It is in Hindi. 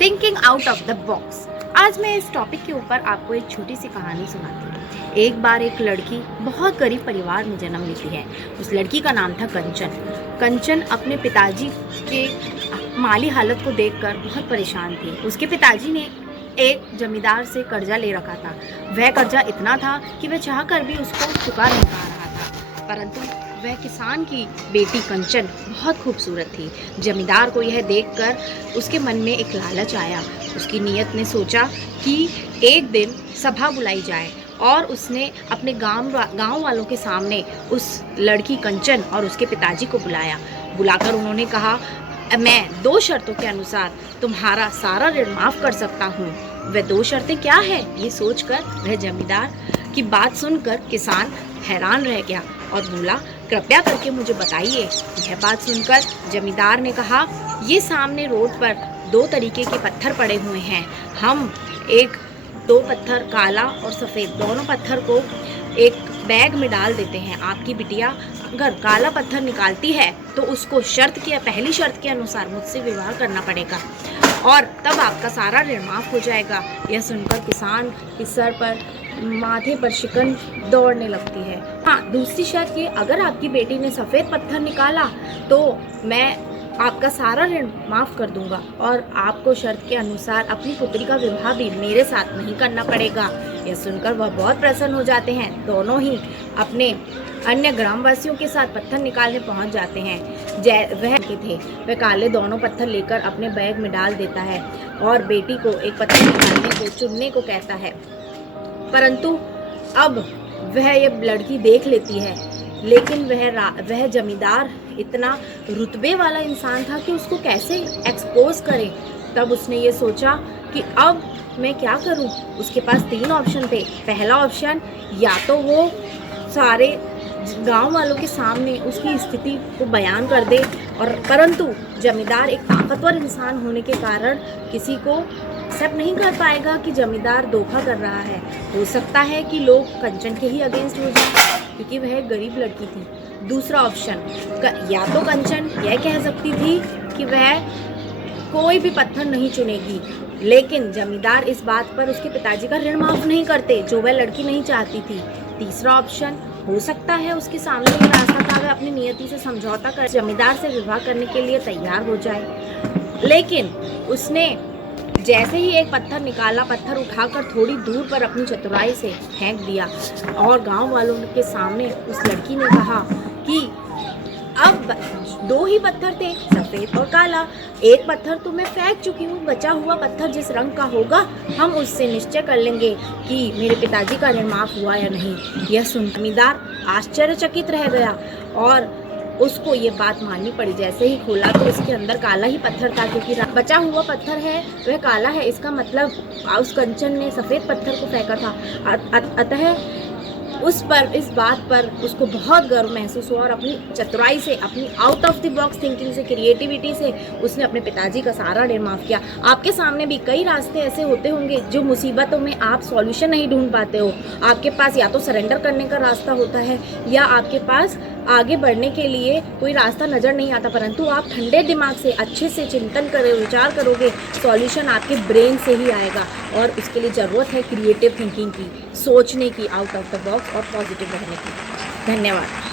Thinking out of the box. आज मैं इस टॉपिक के ऊपर आपको एक छोटी सी कहानी सुनाती हूँ। एक बार एक लड़की बहुत गरीब परिवार में जन्म लेती है। उस लड़की का नाम था कंचन। कंचन अपने पिताजी के माली हालत को देखकर बहुत परेशान थी। उसके पिताजी ने एक जमींदार से कर्जा ले रखा था। वह कर्जा इतना था कि वह चाहकर भी उसको चुका नहीं पा रहा था, परंतु वह किसान की बेटी कंचन बहुत खूबसूरत थी। जमींदार को यह देखकर उसके मन में एक लालच आया। उसकी नीयत ने सोचा कि एक दिन सभा बुलाई जाए और उसने अपने गांव वालों के सामने उस लड़की कंचन और उसके पिताजी को बुलाकर उन्होंने कहा, मैं 2 शर्तों के अनुसार तुम्हारा सारा ऋण माफ़ कर सकता हूँ। वह 2 शर्तें क्या है, ये सोचकर वह जमींदार की बात सुनकर किसान हैरान रह गया और बोला, कृपया करके मुझे बताइए। यह बात सुनकर जमींदार ने कहा, ये सामने रोड पर 2 तरीके के पत्थर पड़े हुए हैं। हम 2 पत्थर काला और सफ़ेद दोनों पत्थर को एक बैग में डाल देते हैं। आपकी बिटिया अगर काला पत्थर निकालती है तो उसको पहली शर्त के अनुसार मुझसे विवाह करना पड़ेगा और तब आपका सारा ऋण माफ़ हो जाएगा। यह सुनकर किसान के सर पर माथे पर शिकन दौड़ने लगती है। हाँ, दूसरी शर्त ये, अगर आपकी बेटी ने सफ़ेद पत्थर निकाला तो मैं आपका सारा ऋण माफ़ कर दूंगा और आपको शर्त के अनुसार अपनी पुत्री का विवाह भी मेरे साथ नहीं करना पड़ेगा। यह सुनकर वह बहुत प्रसन्न हो जाते हैं। दोनों ही अपने अन्य ग्रामवासियों के साथ पत्थर निकालने पहुंच जाते हैं। वह काले दोनों पत्थर लेकर अपने बैग में डाल देता है और बेटी को एक पत्थर निकालने को चुनने को कहता है, परंतु अब वह ये लड़की देख लेती है, लेकिन वह जमींदार इतना रुतबे वाला इंसान था कि उसको कैसे एक्सपोज करे। तब उसने ये सोचा कि अब मैं क्या करूं। उसके पास 3 ऑप्शन थे। पहला ऑप्शन, या तो वो सारे गांव वालों के सामने उसकी स्थिति को बयान कर दे, और परंतु जमींदार एक ताकतवर इंसान होने के कारण किसी को एक्सेप्ट नहीं कर पाएगा कि जमींदार धोखा कर रहा है। हो सकता है कि लोग कंचन के ही अगेंस्ट हो जाए क्योंकि वह एक गरीब लड़की थी। दूसरा ऑप्शन, या तो कंचन यह कह सकती थी कि वह कोई भी पत्थर नहीं चुनेगी, लेकिन जमींदार इस बात पर उसके पिताजी का ऋण माफ़ नहीं करते जो वह लड़की नहीं चाहती थी। तीसरा ऑप्शन, हो सकता है उसके सामने ये रास्ता था, वह अपनी नियति से समझौता कर जमींदार से विवाह करने के लिए तैयार हो जाए। लेकिन उसने जैसे ही एक पत्थर निकाला, पत्थर उठाकर थोड़ी दूर पर अपनी चतुराई से फेंक दिया और गांव वालों के सामने उस लड़की ने कहा कि अब 2 ही पत्थर थे, सफ़ेद और काला। एक पत्थर तो मैं फेंक चुकी हूँ, बचा हुआ पत्थर जिस रंग का होगा हम उससे निश्चय कर लेंगे कि मेरे पिताजी का ऋण माफ़ हुआ या नहीं। यह सुन जमींदार आश्चर्यचकित रह गया और उसको ये बात माननी पड़ी। जैसे ही खोला तो इसके अंदर काला ही पत्थर था, क्योंकि बचा हुआ पत्थर है वह काला है। इसका मतलब उस कंचन ने सफ़ेद पत्थर को फेंका था। अतः इस बात पर उसको बहुत गर्व महसूस हुआ और अपनी चतुराई से, अपनी out of the box thinking से, क्रिएटिविटी से उसने अपने पिताजी का सारा ऋण माफ़ किया। आपके सामने भी कई रास्ते ऐसे होते होंगे जो मुसीबतों में आप सॉल्यूशन नहीं ढूंढ पाते हो। आपके पास या तो सरेंडर करने का रास्ता होता है या आपके पास आगे बढ़ने के लिए कोई रास्ता नज़र नहीं आता, परंतु आप ठंडे दिमाग से अच्छे से चिंतन करें, विचार करोगे, सॉल्यूशन आपके ब्रेन से ही आएगा। और इसके लिए ज़रूरत है क्रिएटिव थिंकिंग की, सोचने की, आउट ऑफ द बॉक्स और पॉजिटिव रहने की। धन्यवाद।